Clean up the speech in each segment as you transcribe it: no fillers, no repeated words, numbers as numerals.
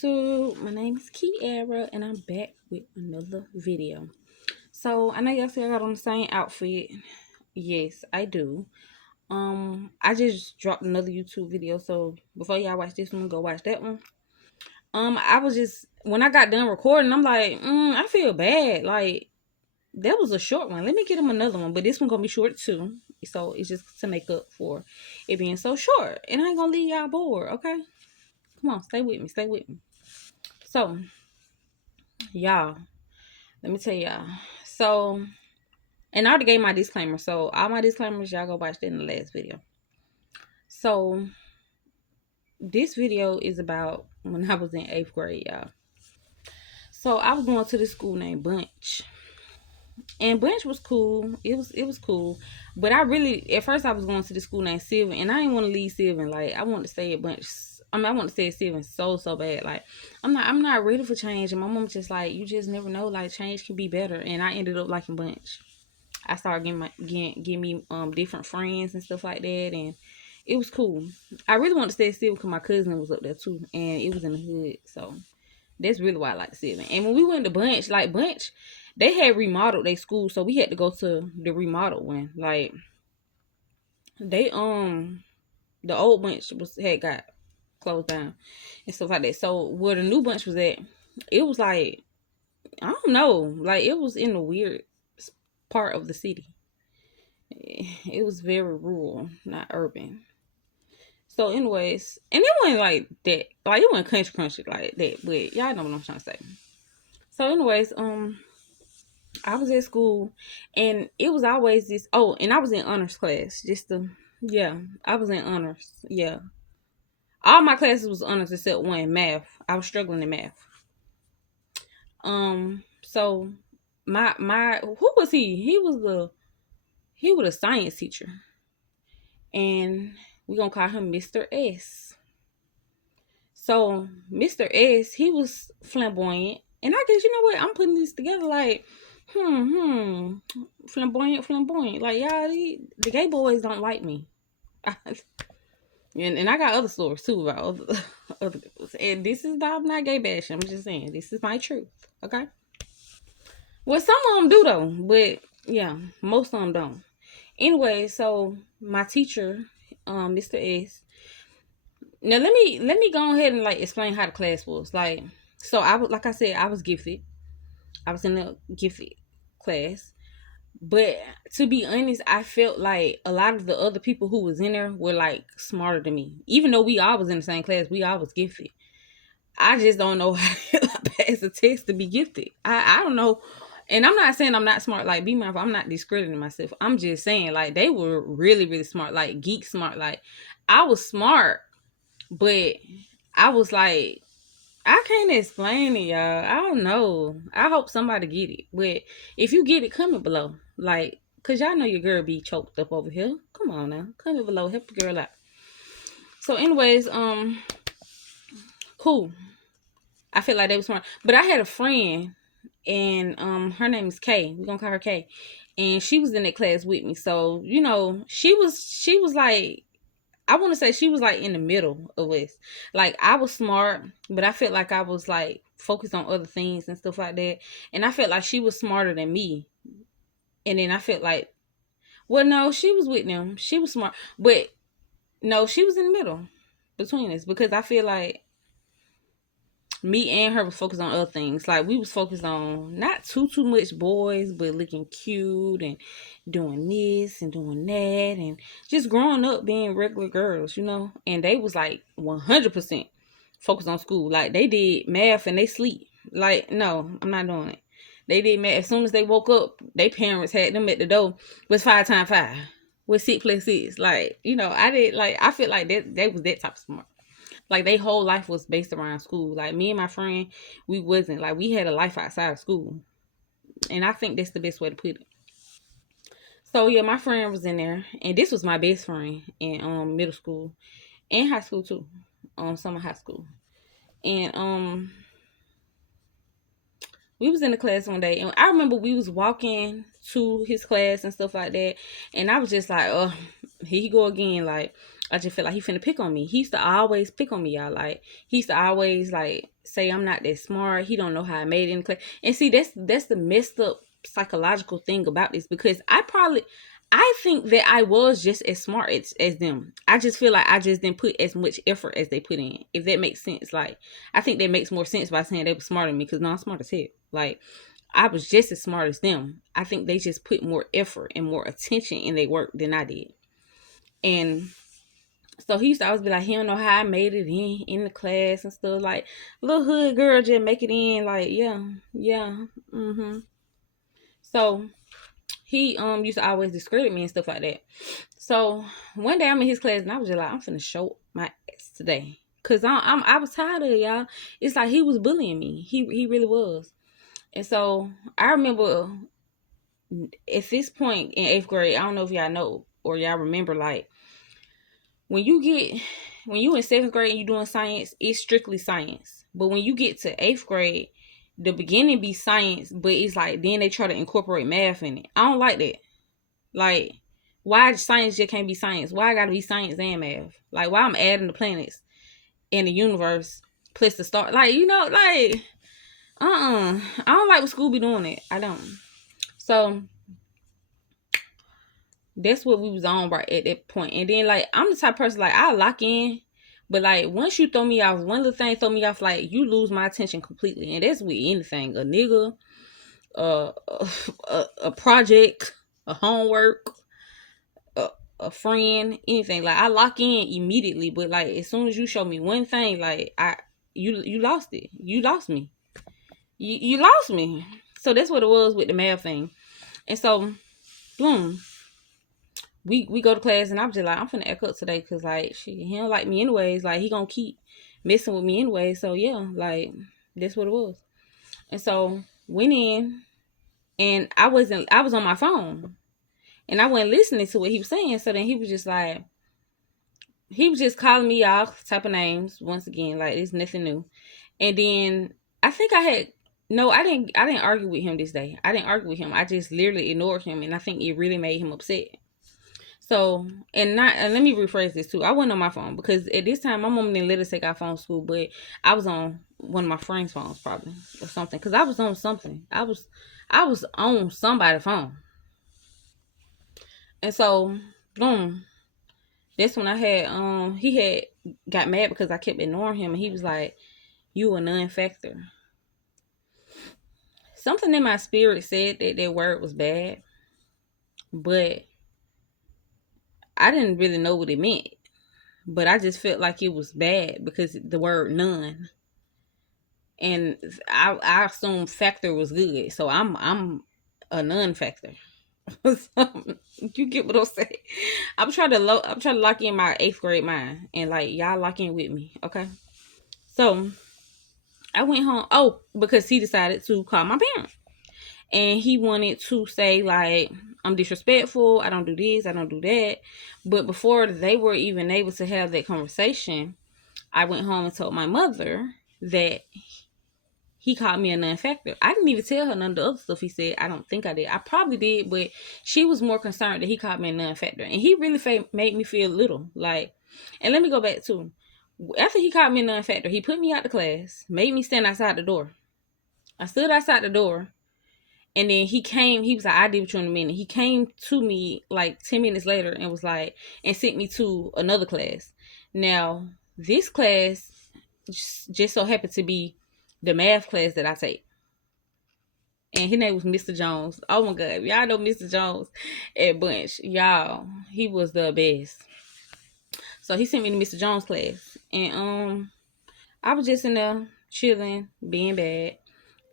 YouTube. My name is Kiara and I'm back with another video. So I know y'all see I got on the same outfit. Yes, I do. I just dropped another YouTube video, so before y'all watch this one, go watch that one. I was just when I got done recording, I'm like, I feel bad. Like that was a short one. Let me get him another one, but this one gonna be short too. So it's just to make up for it being so short. And I ain't gonna leave y'all bored, okay? Come on, stay with me, stay with me. So, y'all, let me tell y'all. So, and I already gave my disclaimer. So, all my disclaimers, y'all go watch that in the last video. So, this video is about when I was in 8th grade, y'all. So, I was going to this school named Bunch. And Bunch was cool. It was cool. But I really at first I was going to the school named Sylvan and I didn't want to leave Sylvan. Like I wanted to stay at Bunch. I want to stay at Sylvan so bad. Like I'm not ready for change. And my mom just like, you just never know, like change can be better. And I ended up liking Bunch. I started getting me different friends and stuff like that, and it was cool. I really wanted to stay at Sylvan because my cousin was up there too, and it was in the hood. So that's really why I like Sylvan. And when we went to Bunch, like Bunch, they had remodeled their school, so we had to go to the remodeled one. Like they the old Bunch had got closed down and stuff like that. So where the new Bunch was at, it was like I don't know, like it was in the weird part of the city. It was very rural, not urban. So, anyways, and it wasn't like that, like it wasn't country like that, but y'all know what I'm trying to say. So, anyways, I was at school, and it was always this. Oh, and I was in honors class. Yeah, I was in honors. Yeah, all my classes was honors except one, math. I was struggling in math. So my who was he? He was a science teacher, and we gonna call him Mr. S. So Mr. S, he was flamboyant, and I guess you know what? I'm putting this together like, flamboyant. Like y'all, the gay boys don't like me, and I got other stories too about other girls. And this is not, I'm not gay bashing. I'm just saying this is my truth. Okay. Well, some of them do though, but yeah, most of them don't. Anyway, so my teacher, Mr. S. Now let me go ahead and like explain how the class was. Like, so I was like I said, I was gifted. I was in a gifted class. But to be honest, I felt like a lot of the other people who was in there were like smarter than me. Even though we all was in the same class, we all was gifted. I just don't know how to pass a test to be gifted. I don't know. And I'm not saying I'm not smart. Like, be mindful. I'm not discrediting myself. I'm just saying, like, they were really smart. Like, geek smart. Like, I was smart, but I was like, I can't explain it, y'all. I don't know. I hope somebody get it. But if you get it, comment below. Like, cause y'all know your girl be choked up over here. Come on now. Comment below. Help the girl out. So, anyways, cool. I feel like they were smart. But I had a friend and her name is Kay. We're gonna call her Kay. And she was in that class with me. So, you know, she was like, I want to say she was like in the middle of us. Like I was smart, but I felt like I was like focused on other things and stuff like that. And I felt like she was smarter than me. And then I felt like, well, no, she was with them. She was smart, but no, she was in the middle between us because I feel like me and her was focused on other things. Like we was focused on not too much boys, but looking cute and doing this and doing that and just growing up being regular girls, you know. And they was like 100% focused on school. Like they did math and they sleep. Like no, I'm not doing it. They did math as soon as they woke up. Their parents had them at the door. Was 5 times 5? Was 6 plus 6? Like you know, I did like I feel like that they was that type of smart. Like they whole life was based around school. Like me and my friend, we wasn't like we had a life outside of school, and I think that's the best way to put it. So yeah, my friend was in there, and this was my best friend in middle school and high school too, summer high school, and we was in the class one day, and I remember we was walking to his class and stuff like that, and I was just like, oh, here you go again, like. I just feel like he finna pick on me. He used to always pick on me, y'all. Like he used to always like say I'm not that smart. He don't know how I made it in class. And see, that's the messed up psychological thing about this, because I think that I was just as smart as them. I just feel like I just didn't put as much effort as they put in. If that makes sense, like I think that makes more sense by saying they were smarter than me, because no, I'm smart as hell. Like I was just as smart as them. I think they just put more effort and more attention in their work than I did. And so he used to always be like, he don't know how I made it in the class and stuff. Like, little hood girl just make it in. Like, yeah, yeah, So he used to always discredit me and stuff like that. So one day I'm in his class and I was just like, I'm finna show my ass today, cause I was tired of it, y'all. It's like he was bullying me. He really was. And so I remember at this point in eighth grade, I don't know if y'all know or y'all remember, like when you get when you in seventh grade and you doing science, it's strictly science. But when you get to eighth grade, the beginning be science, but it's like then they try to incorporate math in it. I don't like that. Like, why science just can't be science? Why I gotta be science and math? Like, why I'm adding the planets in the universe plus the star? Like, like I don't like when school be doing it. I don't. So that's what we was on right at that point. And then like I'm the type of person like I lock in, but like once you throw me off, one little thing throw me off, like you lose my attention completely. And that's with anything, a nigga, uh, a project, a homework, a, a friend, anything. Like I lock in immediately, but like as soon as you show me one thing, like you lost it. You lost me. You lost me. So that's what it was with the math thing. And so boom, we go to class and I'm just like, I'm finna echo up today because like he don't like me anyways. Like he gonna keep messing with me anyway. So yeah, like that's what it was. And so went in and I was on my phone and I wasn't listening to what he was saying. So then he was just calling me all type of names once again. Like it's nothing new. And then I think I had no, I didn't argue with him this day. I didn't argue with him. I just literally ignored him and I think it really made him upset. So, and let me rephrase this too. I wasn't on my phone because at this time my mom didn't let us take our phone to school, but I was on one of my friends' phones probably or something because I was on something. I was on somebody's phone, and so boom. That's when I had he had got mad because I kept ignoring him, and he was like, "You a non-factor." Something in my spirit said that that word was bad, but I didn't really know what it meant. But I just felt like it was bad because the word none, and I assumed factor was good, so I'm a non-factor. So, you get what I'm saying? I'm trying to lock in my eighth grade mind, and like y'all lock in with me, okay? So I went home. Oh, because he decided to call my parents, and he wanted to say like I'm disrespectful. I don't do this. I don't do that. But before they were even able to have that conversation, I went home and told my mother that he called me a non-factor. I didn't even tell her none of the other stuff he said. I don't think I did. I probably did, but she was more concerned that he called me a non-factor. And he really made me feel little. Like, and let me go back to, after he called me a non-factor, he put me out the class, made me stand outside the door. I stood outside the door, and then he was like, I did with you in a minute. He came to me like 10 minutes later and was like, and sent me to another class. Now, this class just so happened to be the math class that I take. And his name was Mr. Jones. Oh my God. Y'all know Mr. Jones at Bunch. Y'all, he was the best. So he sent me to Mr. Jones class. And I was just in there chilling, being bad,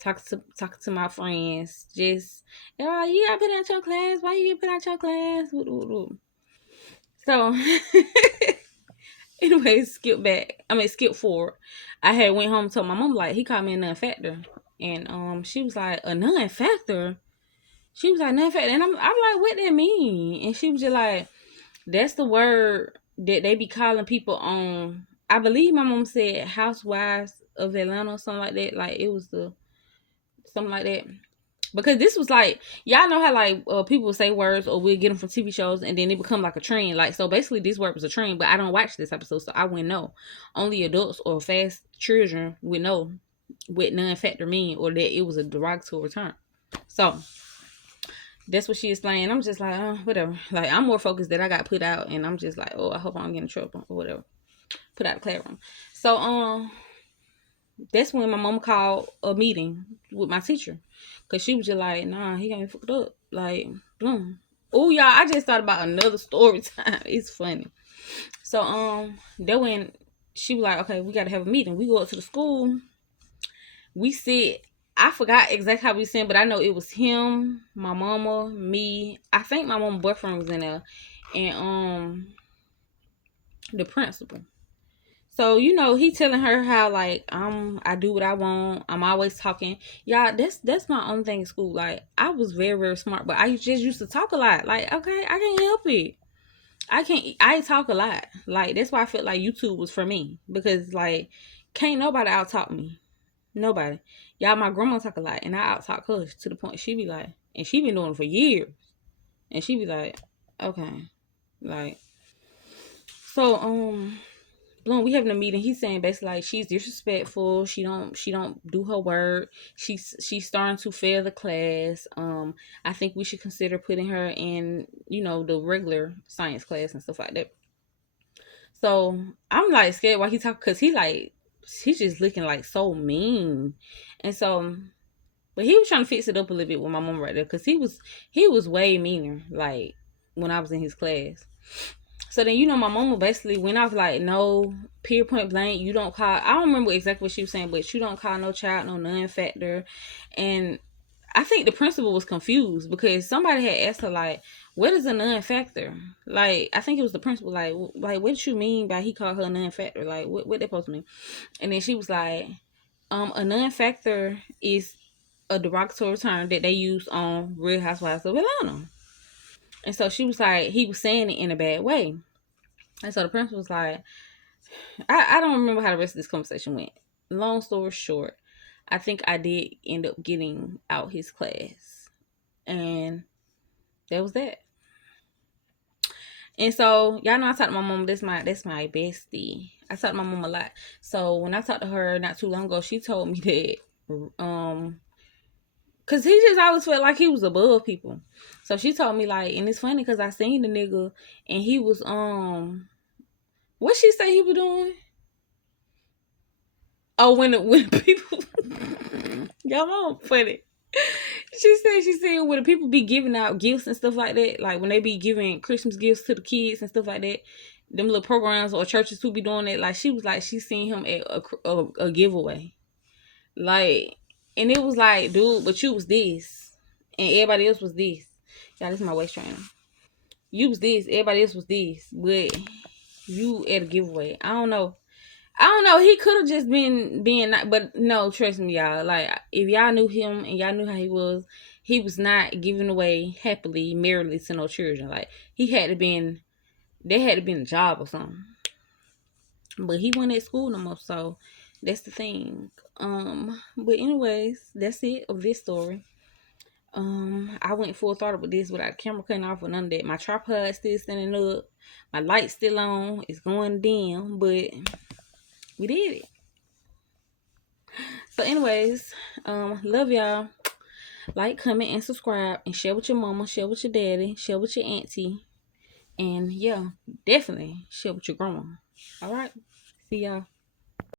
talking to my friends. Just, oh, you gotta put out your class. Why you put out your class? So anyways, skip forward. I had went home and told my mom like he called me a non-factor. And she was like, a non-factor? She was like, non-factor. And I'm like, what that mean? And she was just like, that's the word that they be calling people on. I believe my mom said Housewives of Atlanta or something like that. Like it was the something like that. Because this was like, y'all know how like people will say words or we'll get them from TV shows and then they become like a trend. Like, so basically this word was a trend, but I don't watch this episode, so I wouldn't know. Only adults or fast children would know what non-factor mean or that it was a derogatory term. So that's what she explained. I'm just like, whatever. Like, I'm more focused that I got put out, and I'm just like, oh, I hope I don't get in trouble or whatever. Put out the classroom. So that's when my mom called a meeting with my teacher, cause she was just like, nah, he got me fucked up. Like, boom. Oh, y'all, I just thought about another story time. It's funny. So that when she was like, okay, we gotta have a meeting. We go up to the school. We sit. I forgot exactly how we sent, but I know it was him, my mama, me. I think my mama's boyfriend was in there, and the principal. So he telling her how like I do what I want. I'm always talking. Y'all, that's my only thing in school. Like I was very very smart, but I just used to talk a lot. Like okay, I can't help it. I talk a lot. Like that's why I felt like YouTube was for me because like can't nobody out talk me. Nobody. Y'all, my grandma talk a lot, and I out talk her to the point she be like, and she been doing it for years, and she be like, okay, like so Bloom, we having a meeting. He's saying basically like she's disrespectful. She don't do her work. She's starting to fail the class. I think we should consider putting her in, the regular science class and stuff like that. So I'm like scared while he talk because he's just looking like so mean, and so but he was trying to fix it up a little bit with my mom right there because he was way meaner like when I was in his class. So then my mama basically went off like no peer point blank. You don't call. I don't remember exactly what she was saying, but you don't call no child no non-factor. And I think the principal was confused because somebody had asked her like, "What is a non-factor?" Like I think it was the principal. Like what did you mean by he called her a non-factor? Like what they supposed to mean? And then she was like, a non-factor is a derogatory term that they use on Real Housewives of Atlanta. And so she was like, he was saying it in a bad way. And so the principal was like, I don't remember how the rest of this conversation went. Long story short, I think I did end up getting out his class. And that was that. And so y'all know I talked to my mom. That's my bestie. I talked to my mom a lot. So when I talked to her not too long ago, she told me that cause he just always felt like he was above people. So she told me like, and it's funny cause I seen the nigga and he was what she say he was doing? Oh, when people y'all mom funny. She said when the people be giving out gifts and stuff like that, like when they be giving Christmas gifts to the kids and stuff like that, them little programs or churches who be doing that, like she was like she seen him at a giveaway, like, and it was like, dude, but you was this, and everybody else was this. Yeah, this is my waist trainer. You was this, everybody else was this, but you at a giveaway. I don't know. He could have just been being, but no, trust me, y'all. Like if y'all knew him and y'all knew how he was not giving away happily, merrily to no children. Like he had to been, they had to be in a job or something. But he wasn't at school no more, so that's the thing. But anyways, that's it of this story. I went full throttle with this without the camera cutting off or none of that. My tripod still standing up. My light's still on. It's going dim, but we did it. So, anyways, love y'all. Like, comment, and subscribe, and share with your mama, share with your daddy, share with your auntie, and yeah, definitely share with your grandma. All right, see y'all.